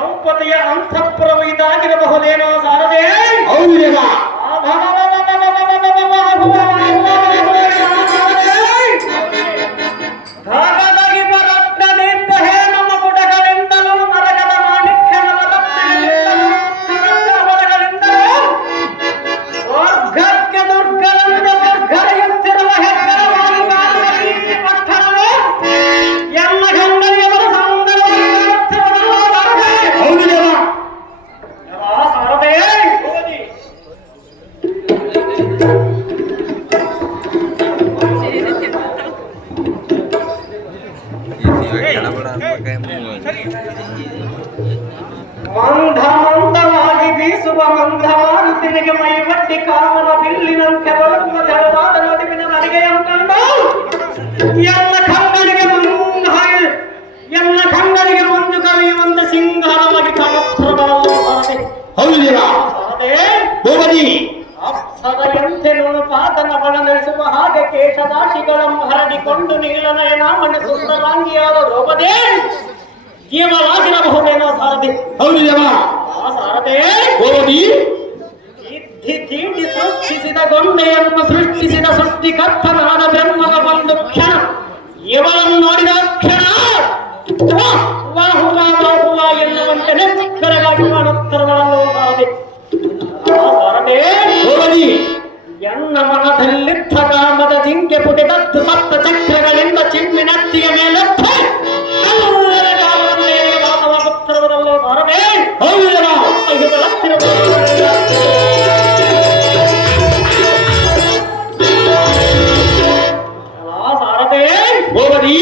ದ್ರೌಪದಿಯ ಅಂತಃಪುರವು ಇದಾಗಿರಬಹುದೇನೋ ಸಾರದೆ. ಹೌದು ದೇವ. ಧಾಗದಾಗಿ ಪರತ್ನದಿಂದ ಹೇಮಮ ಪುಟಗಳಿಂದಲೂ ನರಕದ ಮಾಣಿಕ್ಯನವ ತಪ್ಪಿಗಳಿಂದಲೂ ಸ್ವರ್ಗಕ್ಕೆ ದುರ್ಗರಂತ ದುರ್ಗರೆಯುತ್ತಿರುವ ಹೆಗ್ಗರವಾಗಿ ಬಾಳುವ ಈ ಪಟ್ಟಣವು ಎಲ್ಲ ಗಂಗರಿಯವರ ಸೌಂದರ್ಯವಾಗಿ ಹೌದು ದೇವ. ಸಾರದೆ. ಮಂದ ಮಂದವಾಗಿ ಬೀಸುವ ಮಂದ ಮಾರುತಿನಿಗೆ ಮೈವಟ್ಟಿ ಕಾಮನ ಬಿಲ್ಲಿನಂತೆ ಬರುವ ಜಲವಾದ ನಡುವಿನ ನಡಿಗೆಯನ್ನು ಕಂಡು ಎಲ್ಲ ಕಂಗನಿಗೆ ಮಂಜು ಕರೆಯುವಂತೆ ಸಿಂಗಾರವಾಗಿ ಕಾಣುತ್ತಿರಬಲ್ಲ. ಹೌದು ದೇವ. ಗೋಪತಿ ಅಪ್ಸರೆಯಂತೆ ನುಣುಪಾದನ ಬಳ ನಡೆಸುವ ಹಾಗೆ ಕೇಶದಾಶಿಗಳನ್ನು ಹರಡಿಕೊಂಡು ನೀಲನಯನ ಸುಂದರಾಂಗಿಯಾದ ದ್ರೌಪದಿ ಕೇವಲಾಗಿರಬಹುದೇನೋ ಸಾರಥಿ. ಹೌದು ದೇವ. ಸಾರಥಿ ಗೋಪತಿ ತೀಟಿ ಸೃಷ್ಟಿಸಿದ ಗೊಂಡೆಯನ್ನು ಸೃಷ್ಟಿಸಿದ ಸೃಷ್ಟಿಕರ್ತನಾದ ಬ್ರಹ್ಮನ ಒಂದು ಕ್ಷಣ ಇವಳನ್ನು ನೋಡಿದ ಕ್ಷಣ ವಾಹುವ ಎನ್ನುವಂತೆ ನೆಕ್ಕರಗಾಗಿ ಕಾಣುತ್ತಿರುವಳನ್ನು ಸಾರಥಿ. ಗೋಪತಿ ಎನ್ನ ಮನದಲ್ಲಿದ್ದ ಕಾಮದ ಜಿಂಕೆ ಪುಟಿದದ್ದು ಸಪ್ತ ಚಕ್ರಗಳಿಂದ ಚಿಮ್ಮಿನತ್ತಿಯ ಮೇಲೆ ವಾಸವಾಗುತ್ತಿರುವುದಲ್ಲೋ ಸಾರಥಿ. ಸಾರಥಿ ಗೋಪತಿ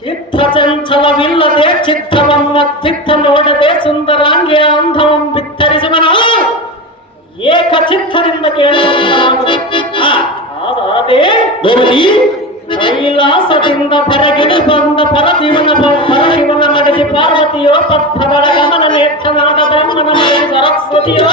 ಚಿತ್ತ ಚಂಚಲವಿಲ್ಲದೆ ಚಿತ್ತವನ್ನ ಚಿತ್ತ ನೋಡದೆ ಸುಂದರಾಂಗಿಯ ಅಂಧವಂ ಬಿತ್ತರಿಸುವನ ಏಕಚಿತ್ತದಿಂದ ಕೇಳುವಂತೆ ಗೋಪತಿ ಕೈಲಾಸದಿಂದ ಪರಗಿಡಿ ಬಂದ ಪರಶಿವನ ಮಡದಿ ಪಾರ್ವತಿಯೋ ಪದ್ಮಗಳ ಗಮನ ನೇತ್ರನಾದ ಬ್ರಹ್ಮನ ಮಡದಿ ಸರಸ್ವತಿಯೋ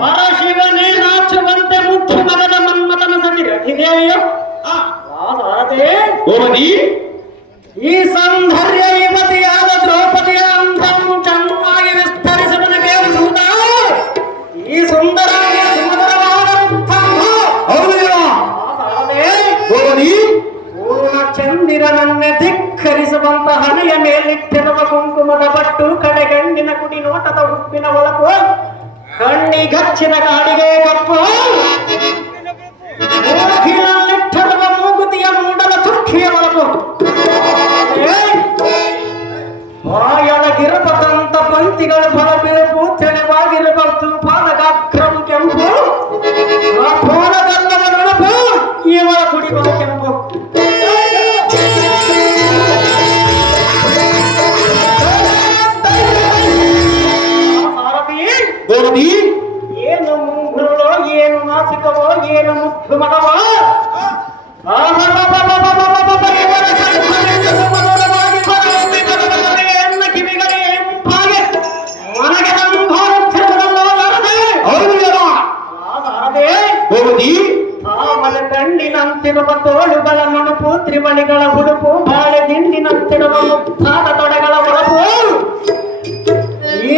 ಪರಶಿವನೇ ನಾಚುವಂತೆ ಮುಖ್ಯ ಮಗದ ಮನ್ಮಥನ ಸತಿ ರಥಿದೇವಿಯೋ ಗೋಪತಿ ಈ ಸೌಂದರ್ಯ ಯುವತಿಯಾದ ದ್ರೌಪದಿಯ ಅಂಧವನ್ನು ಚೆನ್ನಾಗಿ ವಿಸ್ತರಿಸುವುದನ್ನು ಕೇಳಿಸುವುದ ಈ ಸುಂದರಾಂಗ ಸುಮಧುರವಾದ ಗೋಪತಿ ಪೂರ್ಣ ಚಂದಿರನನ್ನೇ ಧಿಕ್ಕರಿಸುವಂತ ಹಣೆಯ ಮೇಲಿಟ್ಟಿರುವ ಕುಂಕುಮದ ಬಟ್ಟು ಕಡೆಗಣ್ಣಿನ ಕುಡಿ ನೋಟದ ಉಪ್ಪಿನ ಒಳಪು ಕಣ್ಣಿಗಚ್ಚಿನ ಗಾಡಿಗೆ ಕಪ್ಪು ಮೂಗಿನಲ್ಲಿಟ್ಟಿರುವ ಮೂಗುತಿಯ ಮೂಡಲ ತುರ್ಖಿಯ ಒಳಪು ವಾಯೊಳಗಿರಬದಂತ ಪಂಕ್ತಿಗಳು ಬಲಬಿರುಪು ತೆಳುವಾಗಿರಬಹುದು ಪಾದಗಾಗ್ರಂ ಕೆಂಪು ಪೂರ್ಣದಲ್ಲವ ನೊಳಪು ಇವಳ ಕುಡಿಬಲ ಕೆಂಪು ಗೋಪತಿ ಏನು ಮುಂಗುರುಳೋ ಏನು ನಾಸಿಕವೋ ಏನು ಮುದ್ದು ಮಗವೋ ದಿಂಡಿನಂತಿರುವ ತೋಳುಗಳ ನುಣುಪು ತ್ರಿವಳಿಗಳ ಉಡುಪು ಬಾಳೆ ದಿಂಡಿನಂತಿರುವ ಮುಕ್ತಾದ ತೊಡೆಗಳ ಒಳಪು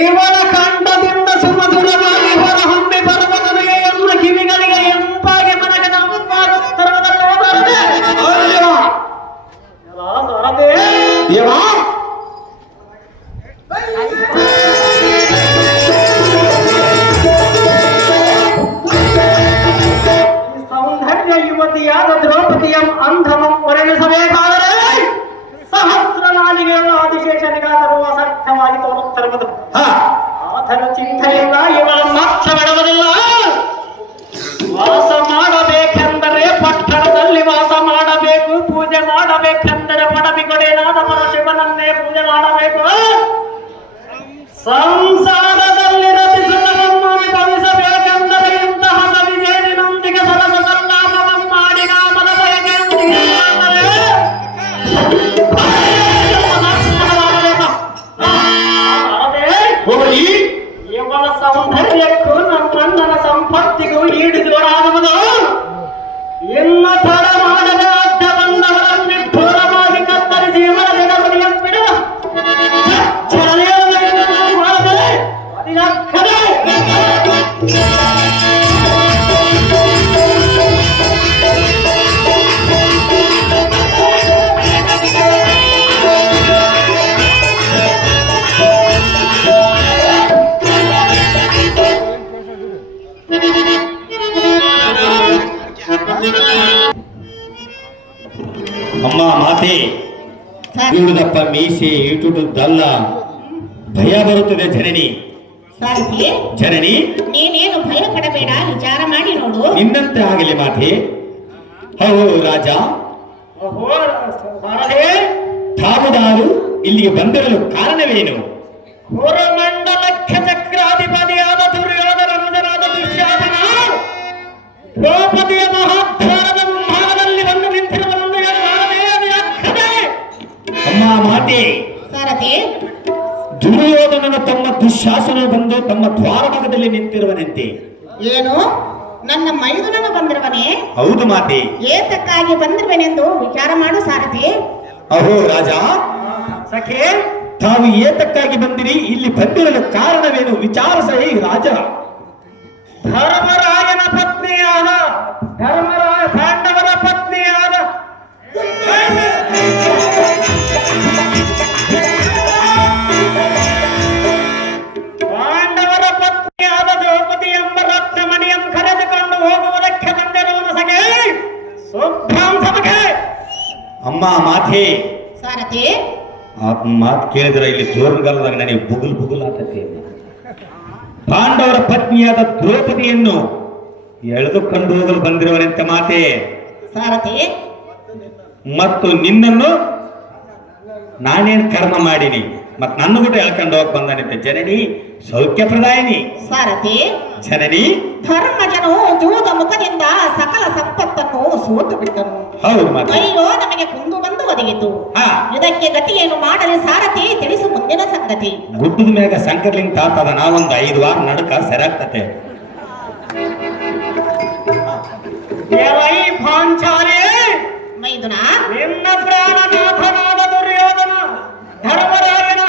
ಇವಳ ಕಂಡದಿಂದ ಸುಮಧುರವಾಗಿ ಹೊರಹೊಮ್ಮಿ ಬರುವ ನನಗೆಲ್ಲ ಕಿವಿಗಳಿಗೆ ಎಂಪಾಗಿ ಮನಗೆ ತಂಪಾಗುತ್ತಿರುವುದನ್ನು ದೇವಾ ಸೌಂದರ್ಯ ಯುವತಿಯಾದ ದ್ರೌಪದಿಯಂ ಅಂಧಮಂ ವರ್ಣಿಸಬೇಕಾದರೆ ಸಹಸ್ರ ನಾಲಿಗೆಯನ್ನು ಆದಿಶೇಷನಿಗಾದರೂ ಅಸರ್ಥವಾಗಿ ತೋರುತ್ತಿರುವುದು. ಆತನ ಚಿಂತೆಯಿಂದ ಇವಳ ಮಾತ್ರ ಬಿಡುವುದಿಲ್ಲ. ವಾಸ ಮಾಡಬೇಕೆಂದರೆ ಪಟ್ಟಣದಲ್ಲಿ ವಾಸ ಮಾಡಬೇಕು, ಪೂಜೆ ಮಾಡಬೇಕೆಂದರೆ ಪಡಬಿಗೊಡೆಯನಾದ ಪರಶಿವನನ್ನೇ ಪೂಜೆ ಮಾಡಬೇಕು. ಸಂಸಾರದಲ್ಲಿ ರತಿಸುತ್ತವನ್ನು ಅನುಭವಿಸಬೇಕೆಂದರೆ ಇಂತಹ ಸವಿಜೇನಿನೊಂದಿಗೆ ಸರಸ ಸಲ್ಲಾಪವನ್ನು ಮಾಡಿ ನಾಮದ ಬಯಕೆಯೊಂದಿಗೆ ಇವಳ ಸೌಂದರ್ಯಕ್ಕೂ ನನ್ನಣ್ಣನ ಸಂಪತ್ತಿಗೂ ಈಡು ಜೋರಾಗುವುದು. ಇನ್ನು ತಡ ಮಾಡದೆ ಅಡ್ಡ ಬಂದವರನ್ನು ಘೋರವಾಗಿ ಕತ್ತರಿಸಿ ಇವರ ದಿನಬಡಿಯಂಬಿಡುವ ಮಾಡದೆ ಅದಿನಕ್ಕದೆ ಅಮ್ಮ ಮಾತೆ ಇಡುದಪ್ಪ ಮೀಸೆ ಇಟುಡುದಲ್ಲ ಭಯ ಬರುತ್ತದೆ ಜನನಿ ಸಾರಥಿ ಜನನಿ ನೀನೇನು ಭಯ ಪಡಬೇಡ, ವಿಚಾರ ಮಾಡಿ ನೋಡು. ನಿನ್ನಂತೆ ಆಗಲಿ ಮಾತೆ. ಹೋ ರಾಜ, ತಾವುದಾರು ಇಲ್ಲಿಗೆ ಬಂದಿರಲು ಕಾರಣವೇನು? ಹೊರಮಂಡಲಕ್ಕೆ ಚಕ್ರಾಧಿಪತಿಯಾದ ದುರ್ಯೋಧನ ಅನುಜನಾದ ದುಶ್ಯಾಸನ ದ್ರೌಪದಿಯ ಮಹಾದ್ವಾರದ ಮುಂಭಾಗದಲ್ಲಿ ಬಂದು ನಿಂತಿರುವನೆಂದು ಅಮ್ಮ ಮಾತೆ, ಸಾರಥಿ ದುರ್ಯೋಧನನ ತಮ್ಮ ದುಶ್ಯಾಸನ ಬಂದು ತಮ್ಮ ದ್ವಾರಭಾಗದಲ್ಲಿ ನಿಂತಿರುವನಂತೆ. ಏನು ನನ್ನ ಮೈದುನನು ಬಂದಿರುವನೇ? ಹೌದು ಮಾತೆ. ಏತಕ್ಕಾಗಿ ಬಂದಿರುವೆನೆಂದು ವಿಚಾರ ಮಾಡು ಸಾರಥಿ. ಅಹೋ ರಾಜ, ಸಖೆ ತಾವು ಏತಕ್ಕಾಗಿ ಬಂದಿರಿ? ಇಲ್ಲಿ ಬಂದಿರಲು ಕಾರಣವೇನು? ವಿಚಾರಿಸಲಿ ರಾಜ. ಧರ್ಮರಾಯನ ಪತ್ನಿಯಾದ ಪಾಂಡವರ ಪತ್ನಿಯಾದ ದ್ರೌಪದಿ ಎಂಬ ರತ್ನಮಣಿಯನ್ನು ಕರೆದುಕೊಂಡು ಹೋಗುವುದಕ್ಕೆ ಬಂದಿರುವನು ಸಗೆ ಶುಭ್ರಾಂಶ ಬಗೆ. ಅಮ್ಮ ಮಾತೆ, ಸಾರಥಿ ಆ ಮಾತು ಕೇಳಿದ್ರೆ ಇಲ್ಲಿ ಜೋರ್ಗಲ್ಲದಾಗ ನನಗೆ ಬುಗುಲ್ ಬುಗುಲ್ ಆಗ್ತದೆ. ಪಾಂಡವರ ಪತ್ನಿಯಾದ ದ್ರೌಪದಿಯನ್ನು ಎಳೆದುಕೊಂಡು ಹೋಗಲು ಬಂದಿರುವನಂತೆ ಮಾತೆ. ಸಾರಥಿ ಮತ್ತು ನಿನ್ನನ್ನು ನಾನೇನು ಕರ್ಮ ಮಾಡೀನಿ ಮತ್ ನನ್ನ ಕೂಡ ಎಳ್ಕೊಂಡು ಹೋಗಿ ಬಂದನಂತೆ. ಜನನಿ ಸೌಖ್ಯ ಪ್ರದಾಯಿನಿ. ಸಾರಥಿ ಜನನಿ ಧರ್ಮಜನು ಜೂದ ಮುಖದಿಂದ ಸಕಲ ಸಂಪತ್ತನ್ನು ಸೋತು ಬಿಟ್ಟನು. ಹೌದು ಮಾತೆ. ಅಯ್ಯೋ ನಮಗೆ ಕುಂದು ಬಂದು ಒದಗಿತು. ಹಾ, ಇದಕ್ಕೆ ಗತಿಯೇನು ಮಾಡಲಿ ಸಾರಥಿ? ತಿಳಿಸು ಮುಂದಿನ ಸಂಗತಿ. ಗುಡ್ಡದ ಮ್ಯಾಗ ಸಂಕರ್ಲಿಂಗ್ ತಾತದ ನಾವೊಂದು 5 ವಾರ ನಡಕ ಸರಿಯಾಗ್ತತೆ. ಪಾಂಚಾಲಿ ಮೈದುನ ನಿನ್ನ ಪ್ರಾಣನಾಥನಾದ ದುರ್ಯೋಧನ ಧರ್ಮರಾಯನ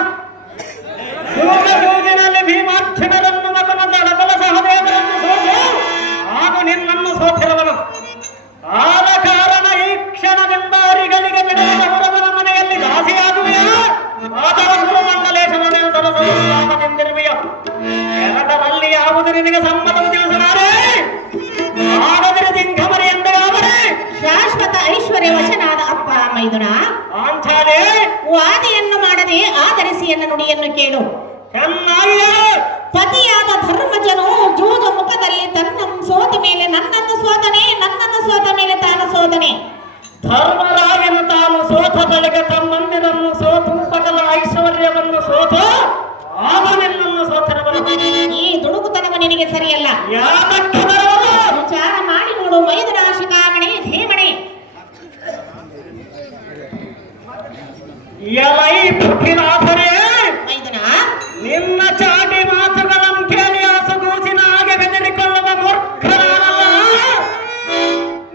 ಜೂಜಿನಲ್ಲಿ ಭೀಮಾರ್ಜುನರನ್ನು ಮಗನಾದ ನಕಲ ಸಹದೇವರನ್ನು ಸೋತು ಹಾಗೂ ನಿನ್ನನ್ನು ಸೋತಿರುವನು. ಆದ ಕಾರಣ ಈ ಕ್ಷಣದಿಂದ ಅರಿಗಳಿಗೆ ಬಿಡದ ಹೊರವನ ಮನೆಯಲ್ಲಿ ದಾಸಿಯಾಗುವೆಯ ಆತನ ಗುರುಮಂಡಲೇಶನೇ ಸರಸದಿಂದಿರುವೆಯ. ಎರಡರಲ್ಲಿ ಯಾವುದು ನಿನಗೆ ಸಮ್ಮತವು ತಿಳಿಸಲಾರೆ? ಆಡದಿರ ದಿಂಘಮರಿ ಎಂದಾದರೆ ಶಾಶ್ವತ ಐಶ್ವರ್ಯ ವಶನಾದ ಅಪ್ಪ ಮೈದುನ ಪಾಂಚಾಲಿ ವಾದಿಯನ್ನು ಮಾಡದೆ ಆಧರಿಸಿ ಎನ್ನ ನುಡಿಯನ್ನು ಕೇಳು. ಚೆನ್ನಾಗಿಯೇ ಪತಿಯಾದ ಧರ್ಮಜನು ಜೂದ ಮುಖದಲ್ಲಿ ತನ್ನ ಸೋತ ಮೇಲೆ ನನ್ನನ್ನು ಸೋತನೆ, ನನ್ನನ್ನು ಸೋತ ಮೇಲೆ ತಾನು ಸೋತನೆ. ಧರ್ಮರಾಯನು ತಾನು ಸೋತ ಬಳಿಕ ತಮ್ಮಂದಿರನ್ನು ಸೋತು ಸಕಲ ಐಶ್ವರ್ಯವನ್ನು ಸೋತು ಆಗ ನಿನ್ನನ್ನು ಸೋತಿರುವನು. ಈ ದುಡುಕುತನವು ನಿನಗೆ ಸರಿಯಲ್ಲ. ಯಾತಕ್ಕೆ ಬರುವುದು? ವಿಚಾರ ಮಾಡಿ ನೋಡು ಮೈದುನ ಶಿಖಾಮಣಿ ಧೀಮಣಿ. ಎಲೈ ಪುಟ್ಟಿನಾಥರೇ, ಮೈದುನ ನಿನ್ನ ಚಾಟಿ ಮಾತುಗಳನ್ನು ಕೇಳಿ ಆಸುಗೂಸಿನ ಹಾಗೆ ಬೆದರಿಕೊಳ್ಳುವ ಮೂರ್ಖನಾನಲ್ಲ.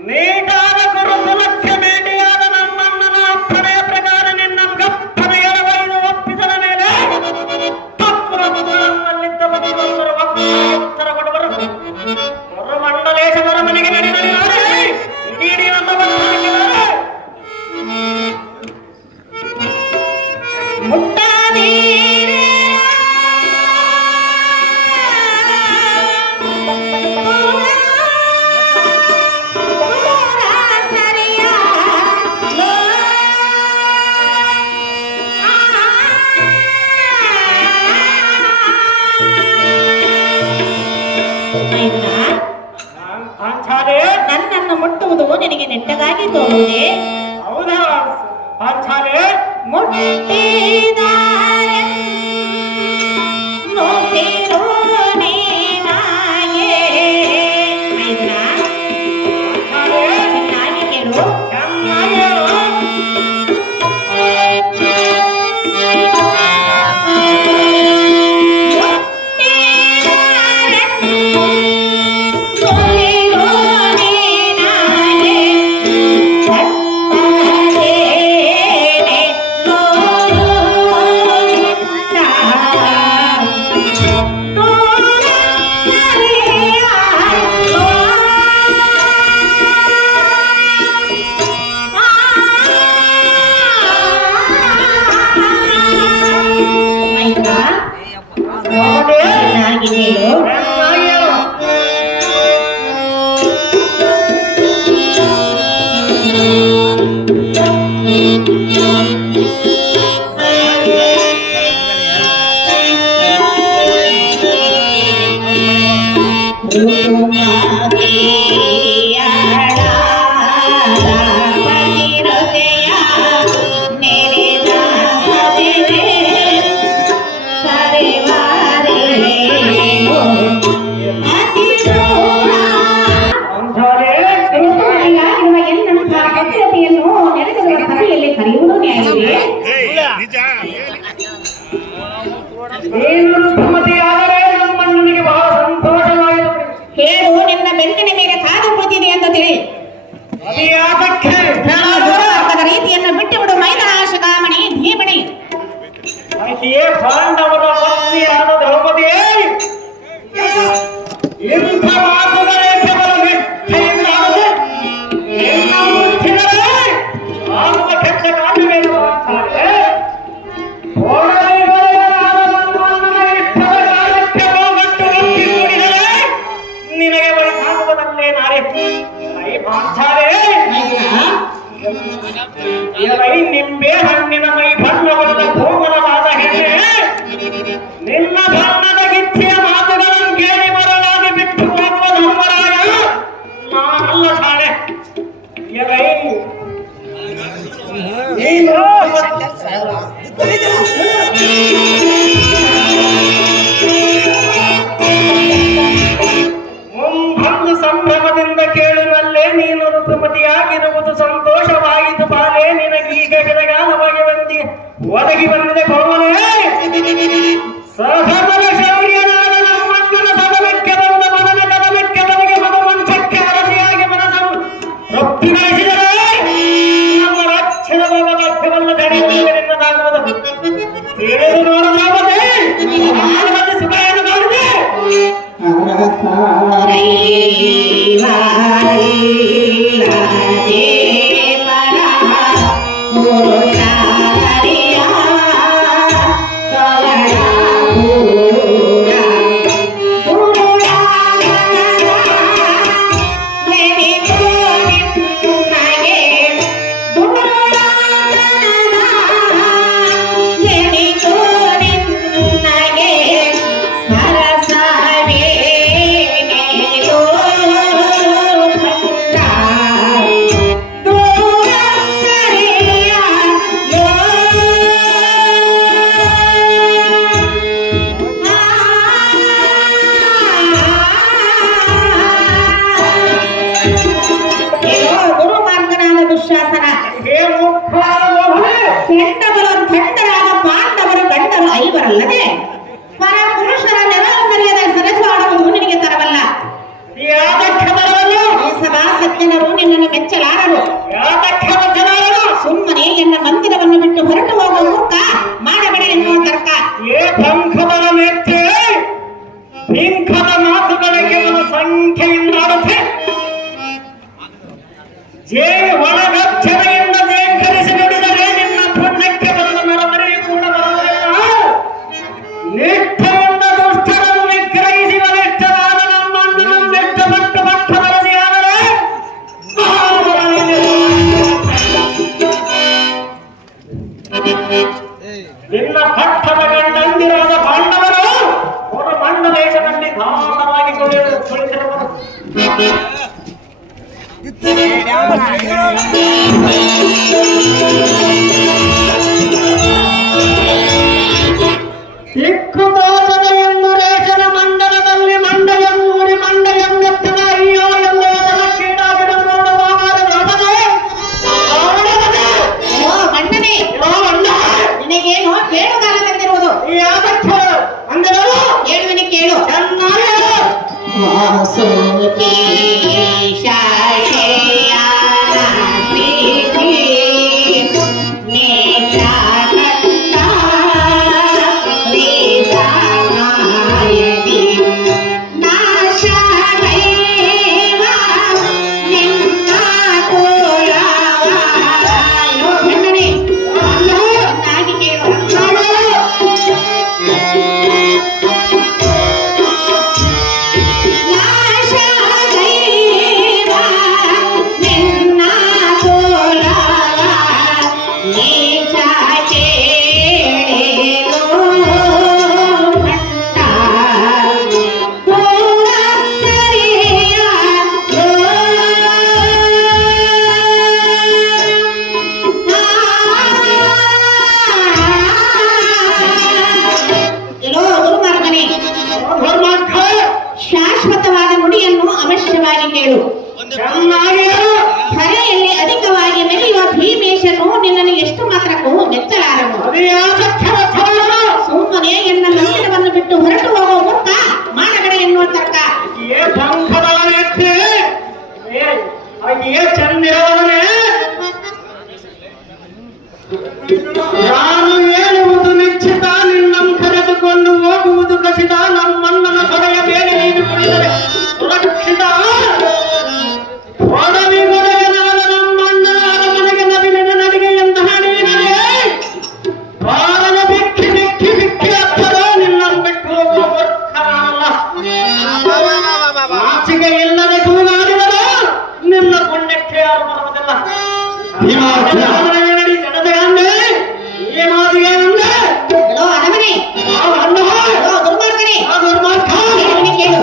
ನೀಟಾದ ಗುರುಕುಲಕ್ಕೆ ಬೇಡಿಯಾದ ನಮ್ಮಣ್ಣನ ಅಪ್ಪಣೆಯ ಪ್ರಕಾರ ನಿನ್ನ ಗಪ್ಪನ ಎಡವೈದು ಒಪ್ಪಿಸಿದ ಮೇಲೆ ತಪ್ಪುನಲ್ಲಿದ್ದ ಬಂಧುಗಳು ಉತ್ತರ ಕೊಡುವರು. ಗುರುಮಂಡಲೇಶವರ ಮನೆಗೆ ನಡೆದರೆ ಇಡೀ ನಮ್ಮ ಬಂಧುಗಳಿಗೆ ಮುಟ್ಟಾದೀರೆ ನನ್ನನ್ನು ಮುಟ್ಟುವುದು ನಿನಗೆ ನೆಟ್ಟಗಾಗಿ ತೋರುವುದೇ? ಹೌದಾ ಪಾಂಚಾಲಿ? ಮುಟ್ಟಿದಾರೆ ನೋಸಿರೋ ನೀನಾಯೇ. ಮೈದುನ ಚೆನ್ನಾಗಿ ಕೇಳು. ಮುಟ್ಟಿದಾರೆ ನೋಸಿರೋ ನೀನಾಯೇ. ಕರೆಯುವುದು ನ್ಯಾಯವೇ? ನೀನು ಋತುಮತಿಯಾದರೆ ನಮ್ಮಣ್ಣನಿಗೆ ಬಹಳ ಸಂತೋಷವಾಯಿತು. ಹೇಳು, ನಿನ್ನ ಬೆನ್ನಿನ ಮೇಲೆ ಕಾದು ಕೂತಿದೆ ಅಂತ ತಿಳಿ. ಅದ್ಯಾತಕ್ಕೆ? ಅದರ ರೀತಿಯನ್ನು ಬಿಟ್ಟು ಬಿಡು ಮೈದನಾಶಕಾಮಣಿ ಧೀಮಣಿ. ಆಕೆಯೇ ಪಾಂಡವರ ಪತ್ನಿಯಾದ ದ್ರೌಪದಿಯೇ, ಇಂಥ ಮಾತುಗಳೇಕೆ ಬರಲಿ? ನಿನ್ನ ಮುಚ್ಚಿದರೆ ಆಗುವ ಕೆಟ್ಟ ಕಾರ್ಯವೇನು ಮಾಡ್ತಾರೆ? ನಿನಗೆ ಬಳಿಕಾಗುವುದಲ್ಲೇ ನಾರೇ ಐ ಪಾಂಚಾರೇ, ನಿಂಬೆ ಹಣ್ಣಿನ ಮೈ ಬಣ್ಣವುಳ್ಳ ಕೋಮಲವಾದ ಹೆಣ್ಣೆ, ನಿನ್ನ ಬಣ್ಣದ ಗಿಚ್ಚಿಯ ಮಾತುಗಳನ್ನು ಕೇಳಿ ಬರಲಾಗಿ ಬಿಟ್ಟು ಹೋಗುವ ಧರ್ಮರಾಯ ನಾನಲ್ಲ ಶಾಣೆ. ಎಲೈ ನೀನು ಮುಂಬಂದು ಸಂಭ್ರಮದಿಂದ ಕೇಳುವಲ್ಲೇ ನೀನು ಋತುಮತಿಯಾಗಿರುವುದು ಸಂತೋಷವಾಯಿತು ಬಾಲೆ. ನಿನಗೀಗ ಗಿಡಗಾಲವಾಗಿ ಒದಗಿ ಬಂದಿದೆ ಕೋಮಲೇ. ಸಹಮಲ ಶೌರ್ಯನಾದ ನಮ್ಮಣ್ಣನ ಸದನಕ್ಕೆ ಬಂದ ಮನನ ಕದನಕ್ಕೆ ಬದಗೆ ಮನವಂಶಕ್ಕೆ ಅರಸಿಯಾಗಿ ಮನಸ್ಸನ್ನು ತೃಪ್ತಿಗೊಳಿಸಿದರೆ ನಮ್ಮ ರಾಜ್ಯದ ಭಗವಲ್ಲ ತಡೆಯುವುದರಿಂದಾಗುವುದು ತಿಳಿದು ನೋಡಲಾಗದೆ ಸುಖವನ್ನು ನೋಡಿದೆ. ಅಲ್ಲದೆ ಪರ ಪುರುಷರ ನೆರವನ್ನರಿಯದ ಸರಸವಾಡುವುದು ನಿನಗೆ ತರವಲ್ಲ. ಸದಾ ಸಜ್ಜನರು ನಿನ್ನನ್ನು ಮೆಚ್ಚಲಾರರು. ಸುಮ್ಮನೆ ಎನ್ನ ಮಂದಿರವನ್ನು ಬಿಟ್ಟು ಹೊರಟು ಹೋಗುವ ಮೂರ್ಖ ಮಾಡಬೇಡ ಎನ್ನುವ ತರ್ಕ. ಮಾತುಗಳಿಗೆ ಸಂಖ್ಯೆಯಿಂದಾಗುತ್ತೆ. ಒಳಗಚ್ಚನೆಯಿಂದ ಜೇಂಕರಿಸಿ ನುಡಿದರೆ ನಿನ್ನ ಪುಣ್ಯಕ್ಕೆ ಬಂದು ನರಮರಿ ಕೂಡ ಬರುವುದಿಲ್ಲ. ನಿಷ್ಠೆಯಿಂದ ದುಷ್ಟರನ್ನು ನಿಗ್ರಹಿಸಿ ಬಲಿಷ್ಠರಾದ ನಮ್ಮನ್ನು ನೆಟ್ಟಪಟ್ಟು ಪಟ್ಟ ಬರಸಿಯಾದರೆ ನಿನ್ನ ಪಟ್ಟದ ಗಂಡಂದಿರಾದ ಪಾಂಡವರು ಹೊರ ಮಂಡ ದೇಶದಲ್ಲಿ ಧಾರಾಳವಾಗಿ ಕುಳಿತಿರುವರು. ದಿಕ್ಕುತೋಚದ ಎಂಬುರೇಶನ ಮಂಡಲದಲ್ಲಿ ಮಂಡಲಮ್ಮೂರಿ ಮಂಡಲಂಗತ್ತಿನ ಅಯ್ಯೋ ಎಂಬ ಹೆಸರಕ್ಕೀಡಾಗಿಡಲು ನೋಡುವಾಗ ಗಂಡನೇ ನಿನಗೇನು ಕೇಳುಗಾಲ ತಂದಿರುವುದು? ಅಂದರೆ ಹೇಳುವಿನಿ ಕೇಳು. ವಾಸುಕಿ ಶಾಶೆಯ ಪ್ರೀತಿ ಕೇಳು. ಚೆನ್ನಾಗಿ ಹೇಳು. ಹರೆಯಲ್ಲಿ ಅಧಿಕವಾಗಿ ಮೆರೆಯುವ ಭೀಮೇಶನು ನಿನ್ನನ್ನು ಎಷ್ಟು ಮಾತ್ರಕ್ಕೂ ಮೆಚ್ಚಲಾರನು. ಅದು ಯಾಕೆ ಒತ್ತಡ? ಸುಮ್ಮನೆ ಎನ್ನ ಮಂದಿರವನ್ನು ಬಿಟ್ಟು ಹೊರಟು ಹೋಗುವ ಮುಖ ಮಾಡಗಡೆ ಎನ್ನುವ ತರ್ಕ. ಏ ಬಂಧದವನೇ ಎತ್ತಿ, ಏ ಚಂದಿರವನೇ, ನಾನು ಹೇಳುವುದು ನಿಶ್ಚಿತ, ನಿನ್ನನ್ನು ಕರೆದುಕೊಂಡು ಹೋಗುವುದು ಖಚಿತ. ನಮ್ಮಣ್ಣನ ಕೊನೆಯ ಮೇಲೆ ನೀನು ಕುಳಿದರೆ ಸುರಕ್ಷಿತ. ಒಡವಿಗೊಡೆಯನಾದ ನಮ್ಮಣ್ಣನ ಅರಮನೆಗೆ ನವಿಲಿನ ನಡಿಗೆ ಎಂದ ನೀನೇ ಬಾರನ ಬಿಕ್ಕಿ ಬಿಕ್ಕಿ ಬಿಕ್ಕಿ ಹತ್ತದ ನಿನ್ನನ್ನು ಬಿಟ್ಟು ಹೋಗುವ ಮೂರ್ಖನಲ್ಲ. ನಾಚಿಕೆ ಇಲ್ಲದೆ ಕೂಗಾಡಿದರೆ ನಿನ್ನ ಪುಣ್ಯಕ್ಕೆ ಯಾರು ಬರುವುದಿಲ್ಲ. ನಡಿ ಜನತೆಗಂದೆ ಈ ಮಾತಿಗೆ ಅಂದೆ ಹೇಳೋ ಅರಮನೆ, ಹೇಳೋ ದುರ್ಮಾರ್ಗನೇ, ಹೇಳುವನೆ ಕೇಳು.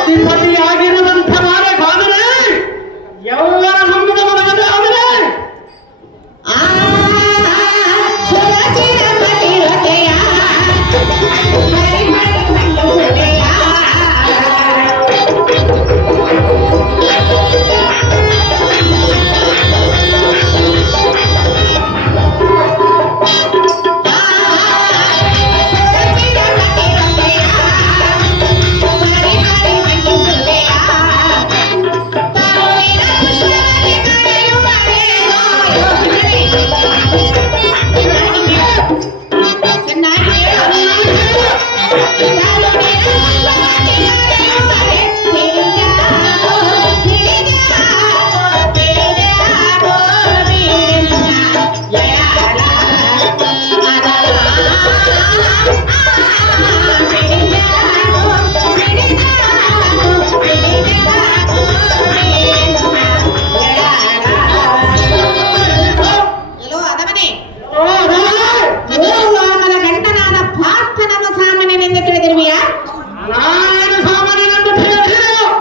ಅಧಿಪತಿಯಾಗಿರುವಂಥ ಮಾರಕಾದರೆ ಯೌವನ ಸಂಬಂಧ ಮನಗದೆ ಆದರೆ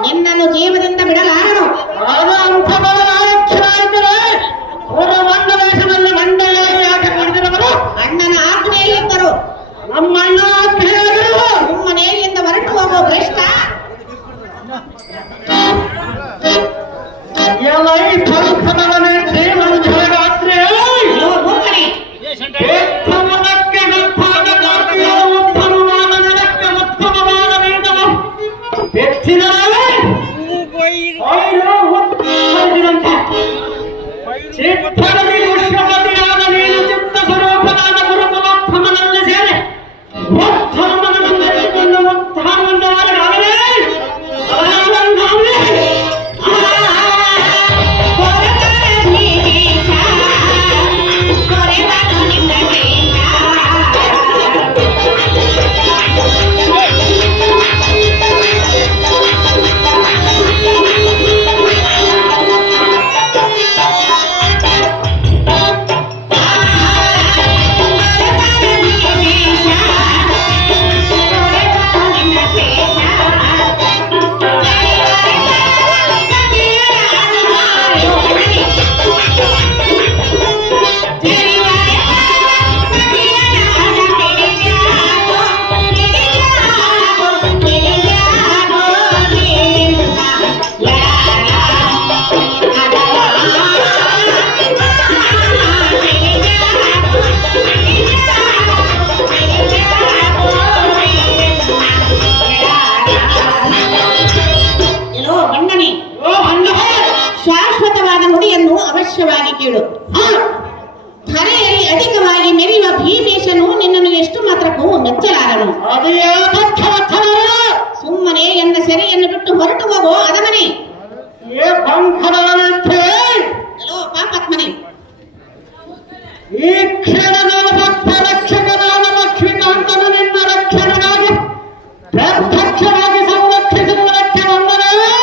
ನಿನ್ನನ್ನು ಜೀವದಿಂದ ಬಿಡಲಾರನು. ಅಣ್ಣನ ಆಜ್ಞೆಯಲ್ಲಿದ್ದರು. ನಮ್ಮಣ್ಣ ನಿಮ್ಮ ಮನೆಯಿಂದ ಹೊರಟು ಹೋಗುವ ಭ್ರಷ್ಟ ಎಲ್ಲ ಈ ಸಂಸದವನೇ ದೇವರ ಜಗರಾತ್ರಿ ಮೂರ್ಖನೇ. ಅದೇ ಸುಮ್ಮನೆ ಎನ್ನ ಸೆರೆಯನ್ನು ಬಿಟ್ಟು ಹೊರಟು ಹೋಗೋ ಅದಮನೆ. ಏ ಬಂಧನವಂತೆ ಎಲ್ಲೋ ಪಾಪಾತ್ಮನೆ. ಈ ಕ್ಷಣದ ಭಕ್ತ ರಕ್ಷಕನಾದ ಲಕ್ಷ್ಮೀಕಾಂತನು ನಿನ್ನ ರಕ್ಷಣೆಗಾಗಿ ಪ್ರತ್ಯಕ್ಷವಾಗಿ ಸಂರಕ್ಷಿಸುವುದಕ್ಕೆ ಬಂದನೇ.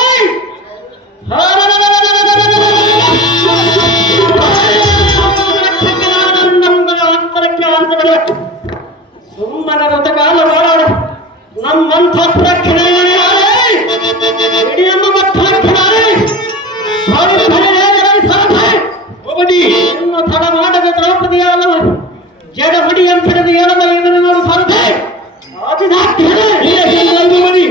ಸುಮ್ಮನೆ ಋತಕಾಲ ಮಾಡೋಣ ನಮ್ಮಂಥ ಪ್ರಕ್ಷಣೆ ತಡ ಮಾಡದ ದ್ರೌಪದಿಯಾದ ಜಡ ಮಡಿಯಂತಿರದು ಹೇಳದ ಇದನ್ನು ಸಾರದೆ ಮಣಿ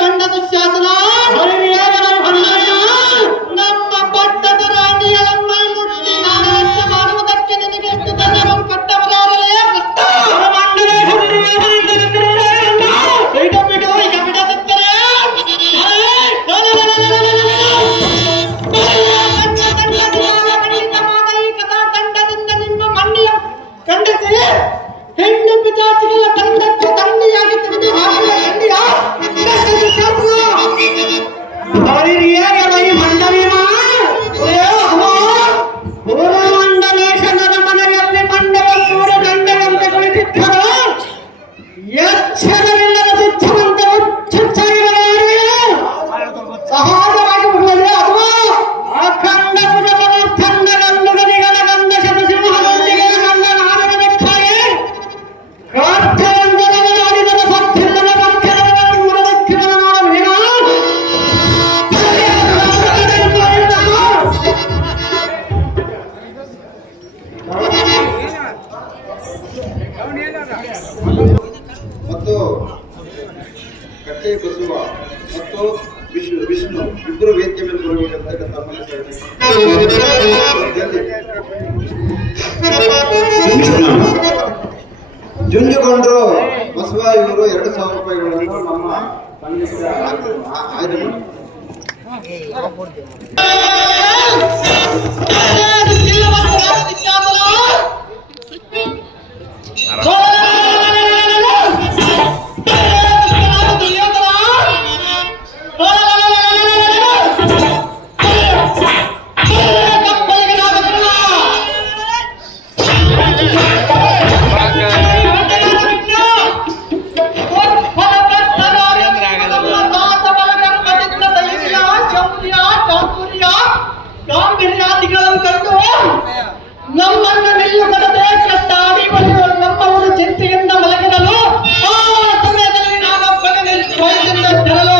ಬಂಡ ದುಶ್ಯಾಸನ ನಮ್ಮ ಪಟ್ಟದ ರಾಣಿಯರಮ್ಮ ಮುಟ್ಟಿ ನಾನಷ್ಟ ಮಾಡುವುದಕ್ಕೆ ನಿನಗೆ ಎಷ್ಟು ಧನ್ಯವನ್ನು ಕೊಟ್ಟವರಾಗಲೇ ತಂಡದಿಂದ ನಿಮ್ಮ ಮಣ್ಣಿಯ ಖಂಡಿಸಿ ಹೆಣ್ಣು ಪಿತಾಚಿಗಳ ತಂಡಕ್ಕೆ ದಂಡಿಯಾಗಿ ತೆಗೆದು ಹಾಕುವ ದಂಡಿಯ ಮಂಡಲೇಶನದ ಮನೆಯಲ್ಲಿ ಮಂಡಲ ಮೂರ ದಂಡೆಯಂತೆ ಕುಳಿತಿದ್ದರು. ಎಚ್ಚರವಿಲ್ಲದ ತುಚ್ಛವಂತ ಸಹಜವಾಗಿ ಬಿಡುವುದೇ ಅಥವಾ ಅಖಂಡ ಭುಜಬಲರ್ಥಂಡ ಗಂಡುಗನಿಗಳ ಗಂಧ ಶತಸಿಂಹದೊಂದಿಗೆ ನನ್ನ ನಾಡಿನಕ್ಕಾಗಿ ಕಾರ್ಥವಂಜನವನಾಡಿದರ ಸತ್ತಿಲ್ಲದ ಭಕ್ತರವರ ಮೂರದಕ್ಕಿರನ ನೋಡಬೇಡ. ಮತ್ತು ಕಟ್ಟೆ ಬಸವ ಮತ್ತು ವಿಷ್ಣು ಇಬ್ಬರು ವೇದಿಕೆ ಮೇಲೆ ಬರಬೇಕಂತಕ್ಕಂಥ ಜುಂಜುಗೊಂಡ್ರು ಬಸವ ಇವರು 2,000 ರೂಪಾಯಿಗಳನ್ನು ನಮ್ಮ ತಂಡಕ್ಕೆ ಆಯ್ಕೆ ಗಾಂಭೀರ್ಯಾದಿಗಳನ್ನು ಕಂಡು ನಮ್ಮನ್ನು ನಿಲ್ಲುತ್ತದೆ ಕಟ್ಟಾಡಿ ಬಂದು ನಮ್ಮವರು ಚಿಂತೆಯಿಂದ ಮಲಗಿರಲು ಆ ಸಮಯದಲ್ಲಿ ನಾವೊಬ್ಬನ ನಿಲ್ಸಿಂದ ತರಲು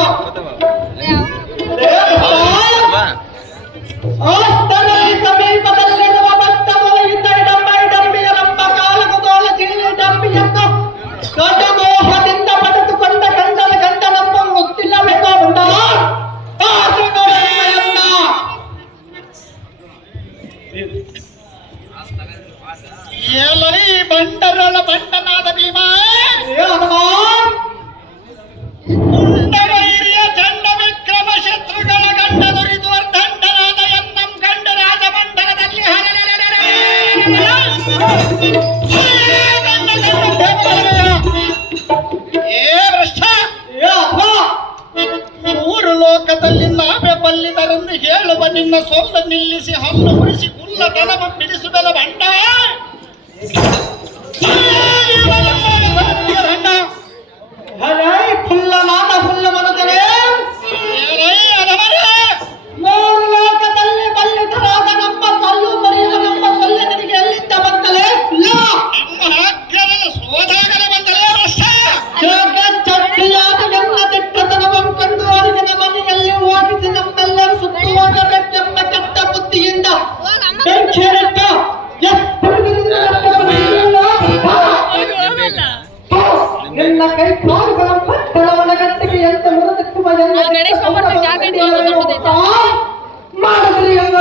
ಆಸ್ತನಲ್ಲಿ ಸಮೀಪದಲ್ಲಿರುವ ಭಕ್ತ ಮೊಲೆಯಿಂದ ಇಡಂಬಿಯ ನಮ್ಮ ಕಾಲಗುದೋಳ ಚಿಳಿ ಡಂಬಿಯನ್ನು ಗಜಮೋಹದಿಂದ ಪಡೆದುಕೊಂಡ ಗಂಡ ನಮ್ಮ ಗೊತ್ತಿಲ್ಲಬೇಕೋ ಬಂದ ಏಲರಿ ಬಂಡರಳ ಬಂಡನಾದ ಭೀಮ ಕುಂಡವೈರ್ಯ ಚಂಡ ವಿಕ್ರಮ ಶತ್ರುಗಳ ಗಂಡ ನುರಿದು ದಂಡನಾದ ಎನ್ನಂ ಗಂಡ ರಾಜಮಂಡಲದಲ್ಲಿ ಮೂರು ಲೋಕದಲ್ಲಿ ನಾವೇ ಬಲ್ಲಿದರೆಂದು ಹೇಳುವ ನಿನ್ನ ಸೊಲ್ಲ ನಿಲ್ಲಿಸಿ ಹಲ್ಲು ಮುರಿಸಿ ಕುಲ್ಲ ತನವ ಬಿಡಿಸುವುದಲ್ಲ ಬಂಡ ಮೂರು ಲೋಕದಲ್ಲಿ ಬಲ್ಲಿದರಾದ ನಮ್ಮ ಕಲ್ಲು ಮರಿಯುವ ನಮ್ಮ ಸೊಲ್ಲ ನಿನಗೆ ಎಲ್ಲಿಂದ ಬಂದಲೇ ಸೋದಾಗಲೇ ಬಂದಲೇ ಚಟ್ಟಿಯಾದ ಎಲ್ಲ ದಿಟ್ಟತನವನ್ನು ಕಂಡು ಅರಿವಿನ ಮನೆಯಲ್ಲಿ ಹೋಗಿಸಿ ನಮ್ಮೆಲ್ಲರೂ ಸುತ್ತು ಹೋಗಬೇಕೆಂಬ ಕೆಟ್ಟ ಬುದ್ಧಿಯಿಂದ ಬೆಂಕಿಯರಿಟ್ಟ ಎಲ್ಲ ಕೈ ಕಾಲುಗಳ ಪಟ್ಟಣವನ ಗಟ್ಟಿಗೆ ಎಂತ ಮುರಿದಿಟ್ಟುವ ಮಾಡಿದ್ರಿ ಎಂಬ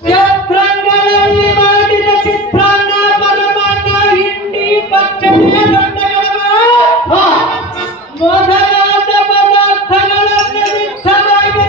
ಚಿತ್ರಾಂಗದಲ್ಲಿ ಮಾಡಿದ ಚಿತ್ರಾನ್ನ ಪರಮಾನ್ನ ಹಿಂಡಿ ಪಚ್ಚಡಿಯ ದೊಡ್ಡಗಡವ ಮೊದಲಾದ ಪದಾರ್ಥಗಳನ್ನು ವಿಠಲಾಗಿ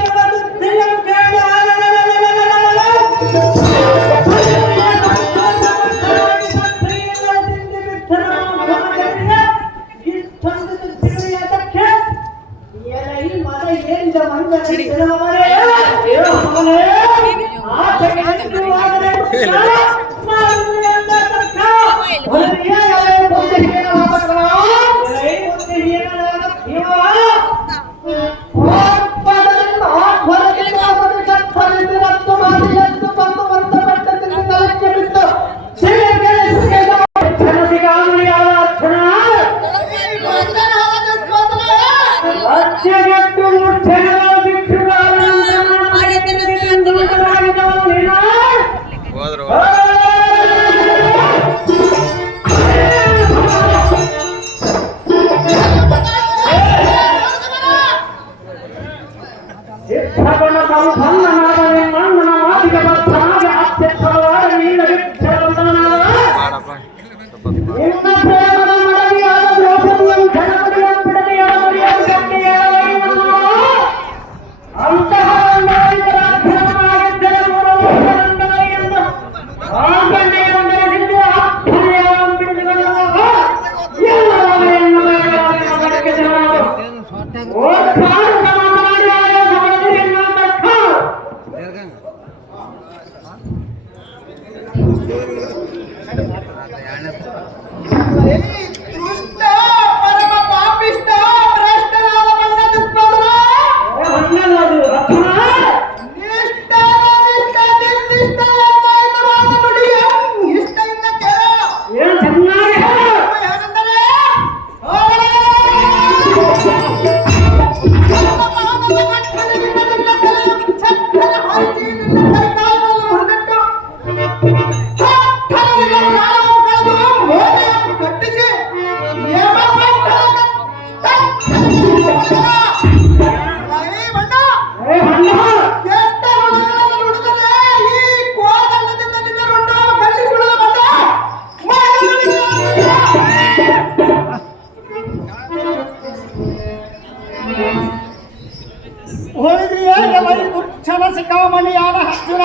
ಸಿಕ್ಕಾಮಣಿಯಾದ ಅರ್ಜುನ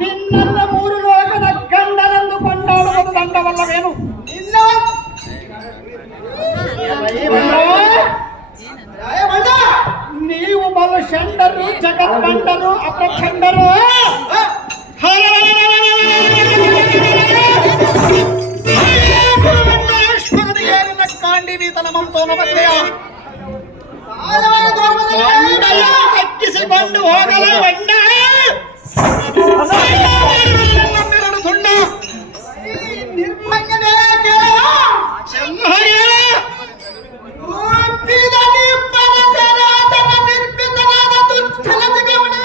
ನಿನ್ನನ್ನು ಮೂರು ಲೋಕದ ಗಂಡನೆಂದು ಕೊಂಡಾಡುವುದು ದಂಡವಲ್ಲವೇನು? ನೀವು ಬಲು ಷಂಡರು ಜಗತ್ಕಂಡರು ಅಪ್ರಖಂಡರು ಕಾಂಡಿವಿ ತನ ಮಂತೋನ ಬಗ್ಗೆಯ ಕಟ್ಟಿಸಿಕೊಂಡು ಹೋಗಲ ಬಂಡ ತುಂಡ ನಿರ್ಭಂಗನೆ ನಿರ್ಪಿತನಾದ ದುರ್ಸ್ಥಲ ಜಗವಣೆ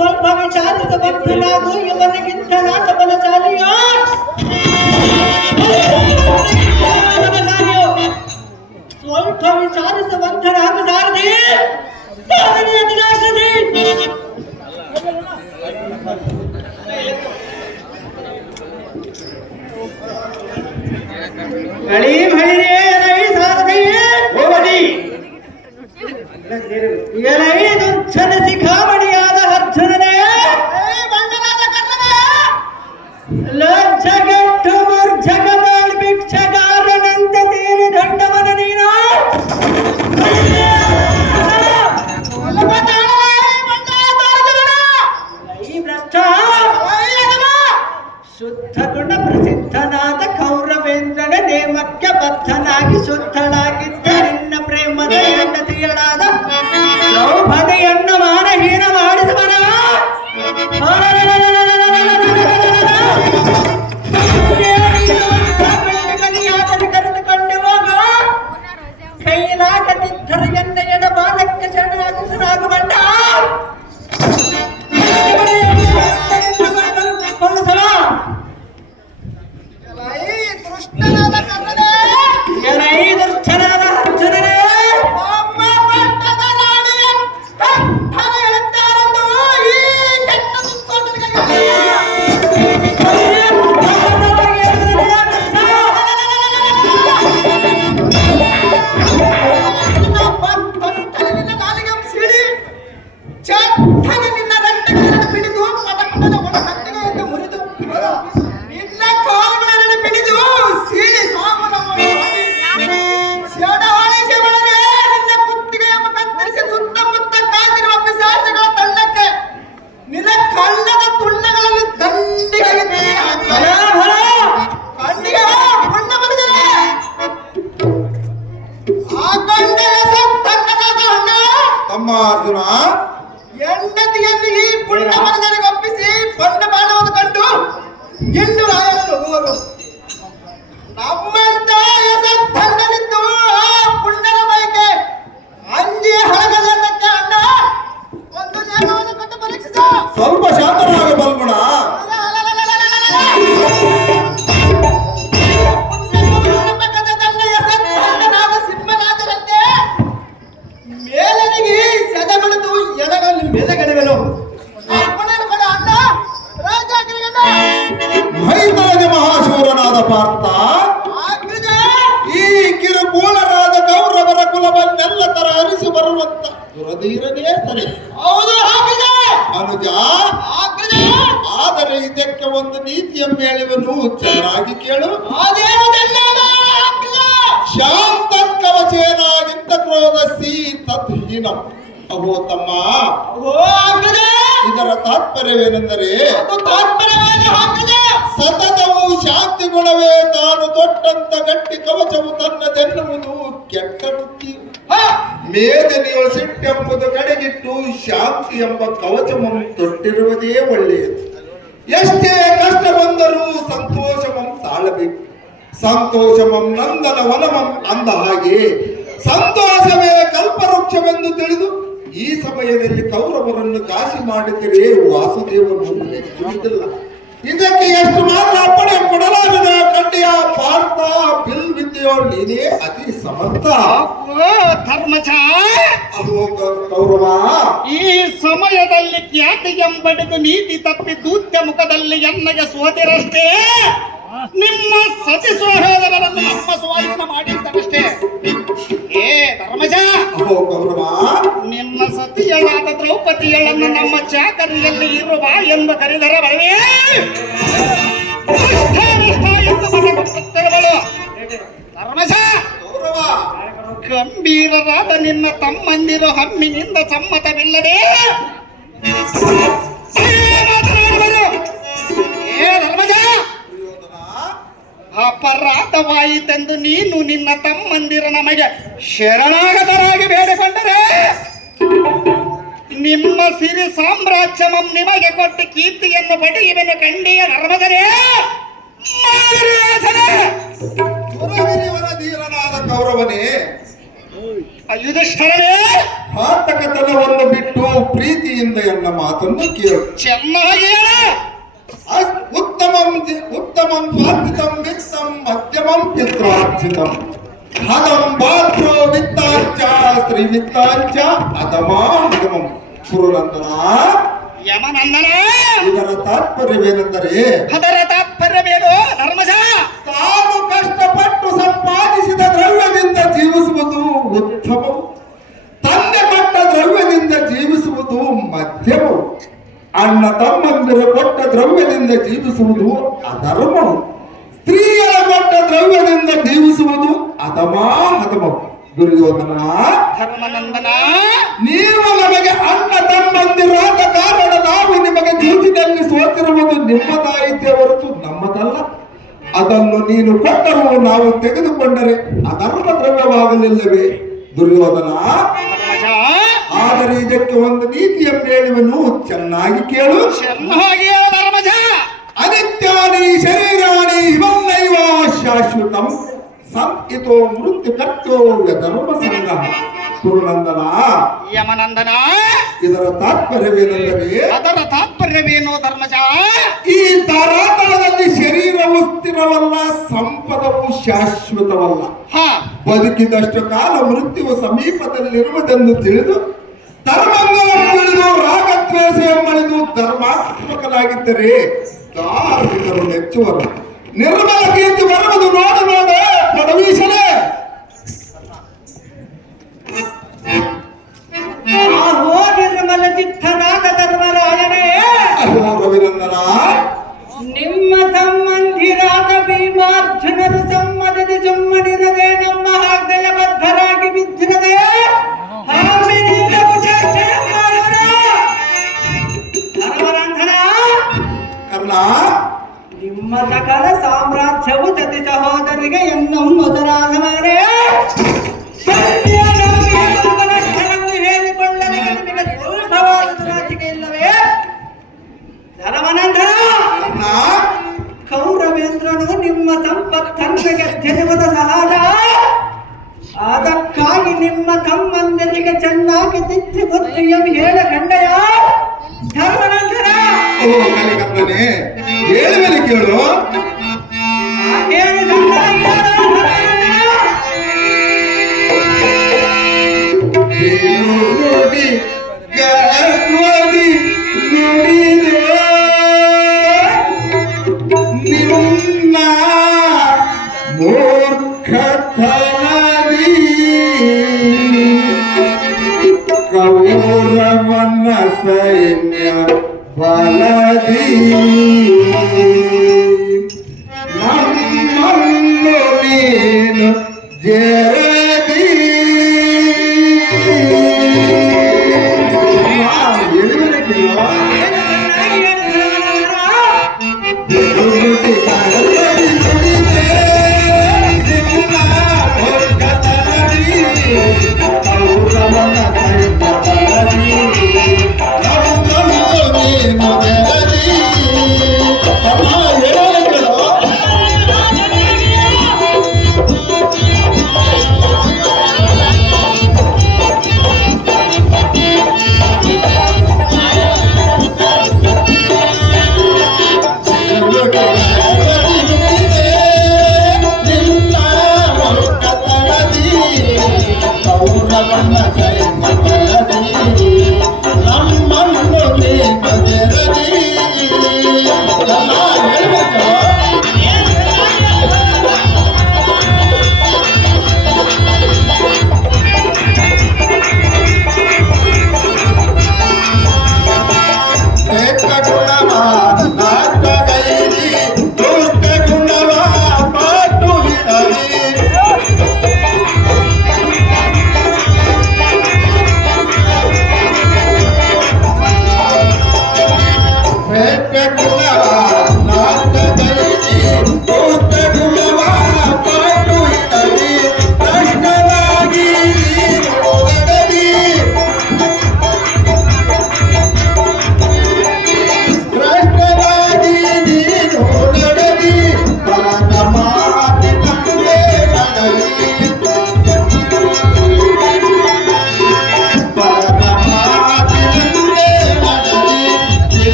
ಸ್ವಲ್ಪ ವಿಚಾರಿಸಬಹುದು ಇವನಿಗಿಂತ ಬಲಶಾಲಿಯ ಸ್ವಲ್ಪ ವಿಚಾರಿಸುವಂತರಾಗ ಸಾರಥಿ ಕಳಿ ಭೈರೇ ಸಾರಥಿ ಎಲೈದು ಛನ ಶಿಖಾಮಣಿಯಾದ ಅರ್ಜುನನೇ, ಬಣ್ಣನಾದ ಕರ್ಣನೇ, ಲಜ್ಜಗೆಟ್ಟು ಮೂರ್ಛಕದಲ್ಲಿ ಭಿಕ್ಷಗಾರನಂತೆ ತೀರಿ ದಂಡವನ ನೀನು ಈ ಭ್ರಷ್ಟ ಶುದ್ಧ ಗುಣ ಪ್ರಸಿದ್ಧನಾದ ಕೌರವೇಂದ್ರನ ನೇಮಕ್ಕೆ ಬದ್ಧನಾಗಿ ಶುದ್ಧಳಾಗಿದ್ದ ನಿನ್ನ ಪ್ರೇಮದ ಹೆಂಡತಿಯಳಾದ ದ್ರೌಪದಿಯನ್ನು ಮಾನಹೀನ ಮಾಡಿದವನ ಕರೆದುಕೊಂಡು ಹೋಗ ಕೈಲಾಗದಿದ್ದರೆ ಎನ್ನ ಎಡಬಾಲಕ್ಕೆ ಶರಣಾಗುವಂತ ದುಷ್ಟನಾದ ಕರ್ಣನೇ, ದುರ್ಚನಾದ ಅರ್ಜುನನೇ, ಮಟ್ಟದ ನಾಡಿನ ಕಟ್ಟಡ ಎಳುತ್ತಾರೆಂದು ಈ ಕೆಟ್ಟ ದುಸ್ಸೋಟನಿಗೆ ನಿನ್ನ ನಾಲಿಗೆ ಸಿಡಿ ಚಟ್ಟನೆ ನಿನ್ನ ರಂಟೆಗಳನ್ನು ಹಿಡಿದು ಪಟಪಟದ ಒಣ ಕತ್ತಿಗೆಯನ್ನು ಮುರಿದು ನಿನ್ನ ಕಾಲುಗಳನ್ನು ಹಿಡಿದು ಸೀಳಿ ಸಾಮನ ಶರಣಾಳಿಸಿ ಬಳಗೆ ನಿನ್ನ ಕುತ್ತಿಗೆಯ ಕತ್ತರಿಸಿ ಸುತ್ತಮುತ್ತ ಕಾದಿರುವ ಪಿಶಾಚಿಗಳ ತಂಡಕ್ಕೆ ನಿನ್ನ ಕಳ್ಳದ ತುಂಡಗಳಲ್ಲಿ ದಂಡಿಗೆ ಕಣ್ಣಿಗೆ ಬಣ್ಣ ಬಂದಿದೆ ಆ ಗಂಡೆಯ ಸಂತಕ್ಕನಾದ ಅಣ್ಣ ತಮ್ಮ ಅರ್ಜುನ, ಹೆಂಡತಿಯನ್ನು ಈ ಪುಣ್ಯ ಮನದಲ್ಲಿ ಒಪ್ಪಿಸಿ ಬಣ್ಣ ಮಾಡುವುದು ಕಂಡು ಹೆಣ್ಣು ರಾಯರು ನಗುವರು. ನಮ್ಮಂತ ತಂಡಲಿದ್ದು ಆ ಪುಣ್ಯನ ಬೈಕೆ ಅಂಜಿ ಹಳಗದಕ್ಕೆ ಅಣ್ಣ ಒಂದು ನೇಮವನ್ನು ಕೊಟ್ಟು ಪರೀಕ್ಷಿಸ. ಸ್ವಲ್ಪ ಶಾಂತರಾಗ ಬಲ್ಗುಣ. ಮೇಲನಿಗೆ ಸೆದೆಮಣಿದು ಎಡಗಲ್ಲಿ ಮೇಲೆಗಡೆವೆನು ಅಣ್ಣ ರಾಜಾಗಿರಿಗಣ್ಣ ಮೈತಳದ ಮಹಾಶೂರನಾದ ಪಾರ್ಥ, ಈ ಕಿರುಕೂಳರಾದ ಕೌರವರ ಕುಲವನ್ನೆಲ್ಲ ತರ ಅರಿಸಿ ಬರುವಂತ ದುರಧೀರನೇ ಸರಿ. ಹೌದು ಹಾಕಿದೆ ಅನುಜ, ಹಾಕಿದೆ. ಆದರೆ ಇದಕ್ಕೆ ಒಂದು ನೀತಿಯನ್ನು ಹೇಳುವನು, ಚೆನ್ನಾಗಿ ಕೇಳು. ಅದೇನು ಹಾಕಿದೆ ಶಾಂತ ಕವಚೇನಾಗಿಂತ ಕ್ರೋಧಸಿ ತದ್ಹೀನಂ. ಅಹೋ ತಮ್ಮ, ಓ ಹಾಕಿದೆ ಇದರ ತಾತ್ಪರ್ಯವೇನೆಂದರೆ ಅದು ತಾತ್ಪರ್ಯವಾಗಿ ಹಾಕಿದೆ. ಸತತವು ಶಾಂತಿ ಗುಣವೇ ತಾನು ತೊಟ್ಟಂತ ಗಟ್ಟಿ ಕವಚವು ತನ್ನದೆನ್ನುವುದು ಕೆಟ್ಟ ಬುದ್ಧಿ. ಮೇದನೆಯು ಸಿಟ್ಟೆಂಬುದು ಕಡೆಗಿಟ್ಟು ಶಾಂತಿ ಎಂಬ ಕವಚವನ್ನು ತೊಟ್ಟಿರುವುದೇ ಒಳ್ಳೆಯದು. ಎಷ್ಟೇ ಕಷ್ಟ ಬಂದರೂ ಸಂತೋಷಮಂ ತಾಳಬೇಕು. ಸಂತೋಷಮಂ ನಂದನ ವನಮಂ ಅಂದ ಹಾಗೆ ಸಂತೋಷವೇ ಕಲ್ಪವೃಕ್ಷವೆಂದು ತಿಳಿದು ಈ ಸಮಯದಲ್ಲಿ ಕೌರವರನ್ನು ಕಾಶಿ ಮಾಡಿದರೆ ವಾಸುದೇವನು ಮೆಚ್ಚುವುದಿಲ್ಲ. ಇದಕ್ಕೆ ಎಷ್ಟು ಮಾತ್ರ ಅಪ್ಪಣೆ ಕೊಡಲಾರದ ಕಂಡಿಯ ಪಾರ್ಥ ಬಿಲ್ ವಿದ್ಯೆಯೋ ನೀನೇ ಅತಿ ಸಮರ್ಥ. ಧರ್ಮಜ, ಅದು ಕೌರವ, ಈ ಸಮಯದಲ್ಲಿ ಖ್ಯಾತಿ ಎಂಬಡಿದು ನೀತಿ ತಪ್ಪಿ ದೂತ್ಯ ಮುಖದಲ್ಲಿ ಎನ್ನಗೆ ಸೋತಿರಷ್ಟೇ. ನಿಮ್ಮ ಸತಿ ಸಹೋದರರನ್ನು ನಮ್ಮ ಸ್ವಾಧೀನ ಮಾಡಿದ್ದರಷ್ಟೇ. ಏ ಧರ್ಮಜ, ಅಹೋ ಕೌರವ, ನಿನ್ನ ಸತಿಯಳಾದ ದ್ರೌಪದಿಯನ್ನು ನಮ್ಮ ಚಾಕರಿಯಲ್ಲಿ ಇರುವ ಎಂದು ಕರೆದರೆ ಬರವೇ ಧರ್ಮಜ. ಕೌರವ, ಗಂಭೀರರಾದ ನಿನ್ನ ತಮ್ಮಂದಿರು ಹಮ್ಮಿನಿಂದ ಸಮ್ಮತವಿಲ್ಲದೆ ಮಾತನಾಡುವರು. ಏ ಧರ್ಮಜ, ಅಪರಾಧವಾಯಿತೆಂದು ನೀನು ನಿನ್ನ ತಮ್ಮಂದಿರ ನಮಗೆ ಶರಣಾಗತರಾಗಿ ಬೇಡಿಕೊಂಡರೆ ನಿಮ್ಮ ಸಿರಿ ಸಾಮ್ರಾಜ್ಯಮಂ ನಿಮಗೆ ಕೊಟ್ಟು ಕೀರ್ತಿಯನ್ನು ಪಡೆಯುವೆನು ಕಂಡಿಯ ಧರ್ಮಜರೇ. ಸುರವಿರಿವರ ಧೀರನಾದ ಕೌರವನೇ, ಯುಧಿಷ್ಠಿರನೇ, ಘಾತಕತನವನ್ನು ಬಿಟ್ಟು ಪ್ರೀತಿಯಿಂದ ಎನ್ನ ಮಾತನ್ನು ಕೇಳು. ಚೆನ್ನಾಗಿ ಉತ್ತಮಂ ಸ್ವಾರ್ಥಿತಂ ವಿತ್ತಂ ಮಧ್ಯಮಂ ಪಿತ್ರಾರ್ಜಿತಂ ಹದಂ ಬಾಧ್ರೋ ವಿತ್ತಾಂಚ ಸ್ತ್ರೀ ವಿತ್ತಾಂಚ ಅಧಮಾಧಮಂ ಪುರುನಂದನ. ಯಮನಂದನ, ಇದರ ತಾತ್ಪರ್ಯವೇನೆಂದರೆ ಅದರ ತಾತ್ಪರ್ಯವೇನು ಧರ್ಮಜ? ತಾನು ಕಷ್ಟಪಟ್ಟು ಸಂಪಾದಿಸಿದ ದ್ರವ್ಯದಿಂದ ಜೀವಿಸುವುದು ಉತ್ತಮವು. ತಂದೆ ಕೊಟ್ಟ ದ್ರವ್ಯದಿಂದ ತಮ್ಮಂದಿರ ಕೊಟ್ಟ ದ್ರವ್ಯದಿಂದ ಜೀವಿಸುವುದು ಅಧರ್ಮವು. ಸ್ತ್ರೀಯರ ಕೊಟ್ಟ ದ್ರವ್ಯದಿಂದ ಜೀವಿಸುವುದು ಹದಮವು. ದುರ್ಯೋಧನ, ಧರ್ಮನಂದನ, ನೀವು ನಮಗೆ ಅಣ್ಣ ತಮ್ಮಂದಿರಾದ ಕಾರಣ ನಾವು ನಿಮಗೆ ಜೂಜಿನಲ್ಲಿ ಸೋತಿರುವುದು ನಿಮ್ಮದಾಯಿತೆ ಹೊರತು ನಮ್ಮದಲ್ಲ. ಅದನ್ನು ನೀನು ಕೊಟ್ಟರೂ ನಾವು ತೆಗೆದುಕೊಂಡರೆ ಅಧರ್ಮ ದ್ರವ್ಯವಾಗಲಿಲ್ಲವೇ ದುರ್ಯೋಧನ? ಆದರೆ ಇದಕ್ಕೆ ಒಂದು ನೀತಿಯನ್ನು ಹೇಳುವನು, ಚೆನ್ನಾಗಿ ಕೇಳು. ಚೆನ್ನಾಗಿ ಹೇಳು ಧರ್ಮಜ. ಅನಿತ್ಯಾನಿ ಶರೀರಾಣಿ ಇವನ್ನೈವ ಶಾಶ್ವತಂ ಸಂಹಿತೋ ಮೃತ್ಯು ಕರ್ತವ್ಯ ಧರ್ಮ ಸಂಗ್ರಹ. ಕುರುನಂದನ, ಯಮನಂದನ, ಇದರ ತಾತ್ಪರ್ಯವೇನೆಂದರೆ, ಅದರ ತಾತ್ಪರ್ಯವೇನು ಧರ್ಮಜ? ಈ ಧರಾತಲದಲ್ಲಿ ಶರೀರವು ಸ್ಥಿರವಲ್ಲ, ಸಂಪದವು ಶಾಶ್ವತವಲ್ಲ. ಬದುಕಿದಷ್ಟು ಕಾಲ ಮೃತ್ಯುವು ಸಮೀಪದಲ್ಲಿರುವುದೆಂದು ತಿಳಿದು ಧರ್ಮಗಳನ್ನು ತಿಳಿದು ರಾಗದ್ವೇಷ ಎಂಬಳಿದು ಧರ್ಮಾತ್ಮಕನಾಗಿದ್ದರೆ ಧಾರ್ಮಿಕರು ಮೆಚ್ಚುವರು. ನಿರ್ಮಲ ಕೀರ್ತಿ ಬರುವುದು ನೋಡು ನೋಡು ಪಡವೀಸಲೇ. ಹೋಗಿ ನಿರ್ಮಲ ಚಿತ್ತನಾದ ಧರ್ಮರಾಯನೇ, ರವಿನಂದನ, ನಿಮ್ಮ ತಮ್ಮಂದಿರಾದ ಭೀಮಾರ್ಜುನರು ಸಮ್ಮತಿ ಸುಮ್ಮನಿರದೆ ನಮ್ಮ ಆಜ್ಞೆಯ ಬದ್ಧರಾಗಿ ಬಿದ್ದಿರದೆ ಧರ್ಮರಂಧನ, ಕರ್ಣ, ನಿಮ್ಮ ಸಕಲ ಸಾಮ್ರಾಜ್ಯವು ಸತಿ ಸಹೋದರಿಗೆ ಎನ್ನು ಮೊದಲಾದವರೇ ಹೇಳಿಕೊಳ್ಳಲು ನಿಮಗೆ ಸುಲಭವಾದ ನಾಚಿಕೆ ಇಲ್ಲವೇ? ಧರ್ಮನಂದನ, ಕರ್ಣ, ಕೌರವೇಂದ್ರನು ನಿಮ್ಮ ಸಂಪತ್ತನ್ನು ಗೆದ್ದಿರುವುದು ಸಹಜ. ಅದಕ್ಕಾಗಿ ನಿಮ್ಮ ತಮ್ಮಂದಿರಿಗೆ ಚೆನ್ನಾಗಿ ತಿದ್ದಿ ಬುದ್ಧಿಯನ್ನು ಹೇಳ ಕಂಡೆಯ ಧರ್ಮನಂದನ? ಓ ಕಲಿಕರ್ಣನೆ, ಹೇಳುವಲ್ಲಿ ಕೇಳು. ನುಡಿ ಗರ್ವದಿ ನುಡಿದೆ ನಿನ್ನ ಮೂರ್ಖತನದಿ ಕೌರವನ ಸೈನ್ಯ ಬಲದಿ ನಮ್ಮನ್ನು ನೀನು ಜರದಿ.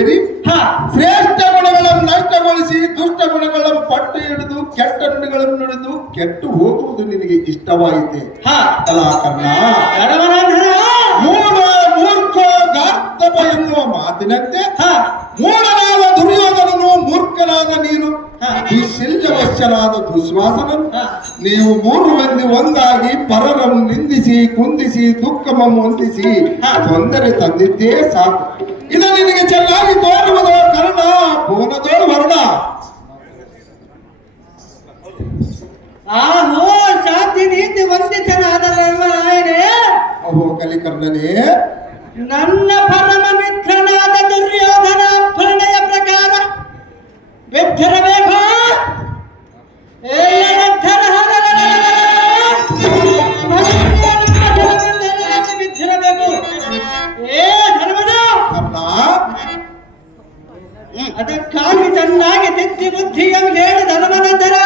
ಸೇರಿ ಹಾ ಶ್ರೇಷ್ಠ ಗುಣಗಳನ್ನು ನಷ್ಟಗೊಳಿಸಿ ದುಷ್ಟ ಗುಣಗಳನ್ನು ಪಟ್ಟು ಹಿಡಿದು ಕೆಟ್ಟ ನುಡಿಗಳನ್ನು ನುಡಿದು ಕೆಟ್ಟು ಹೋಗುವುದು ನಿನಗೆ ಇಷ್ಟವಾಯಿತೆ ಹಾ ಕಲಾಕರ್ಣ ಧರ್ಮನಂದನ ಮೂರ್ಖ ಗಾರ್ತಪ ಎನ್ನುವ ಮಾತಿನಂತೆ ಹಾ ಮೂಢನಾದ ದುರ್ಯೋಧನನು ಮೂರ್ಖನಾದ ನೀನು ಹಾ. ದುಶ್ಶಲ್ಯವಶ್ಯನಾದ ದುಶ್ವಾಸನನು ಹಾ. ನೀವು ಮೂರು ಮಂದಿ ಒಂದಾಗಿ ಪರರನ್ನು ನಿಂದಿಸಿ ಕುಂದಿಸಿ ದುಃಖಮನ್ನು ಹೊಂದಿಸಿ ಹಾ. ತೊಂದರೆ ತಂದಿದ್ದೇ ಸಾಕು ಇದು ನಿನಗೆ ಚೆನ್ನಾಗಿ ತೋರುವುದೋ ಕರ್ಣ ಬೋನದೋ ವರ್ಣ ಆಹೋ ಶಾಂತಿ ನೀತಿ ವಂದಿತನಾದ ಧರ್ಮರಾಯನೇ ಅಹೋ ಕಲಿಕರ್ಣನೇ ನನ್ನ ಪರಮ ಮಿತ್ರನಾದ ದುರ್ಯೋಧನ ಪ್ರಣಯ ಪ್ರಕಾರ ಬಿದ್ದಿರಬೇಕು ಬಿದ್ದಿರಬೇಕು ಏ ಧರ್ಮದ ಕರ್ಣ ಅದಕ್ಕಾಗಿ ಚೆನ್ನಾಗಿ ತಿದ್ದಿ ಬುದ್ಧಿಯನ್ನು ಹೇಳಿ ಧರ್ಮನಂದನ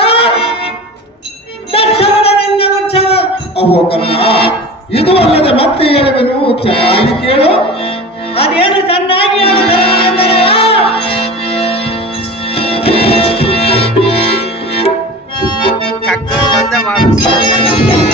ದರ್ಶನದಿಂದ ಉತ್ಸವ ಅಹೋ ಕರ್ಣ ಇದು ಅಲ್ಲದೆ ಮತ್ತೆ ಹೇಳುವೆನು ಚೆನ್ನಾಗಿ ಕೇಳು ಅದೇನು ಚೆನ್ನಾಗಿ ಹೇಳು ಧರ್ಮನಂದನ ಕಕ್ಕ ಬಂದ ಮಾಡು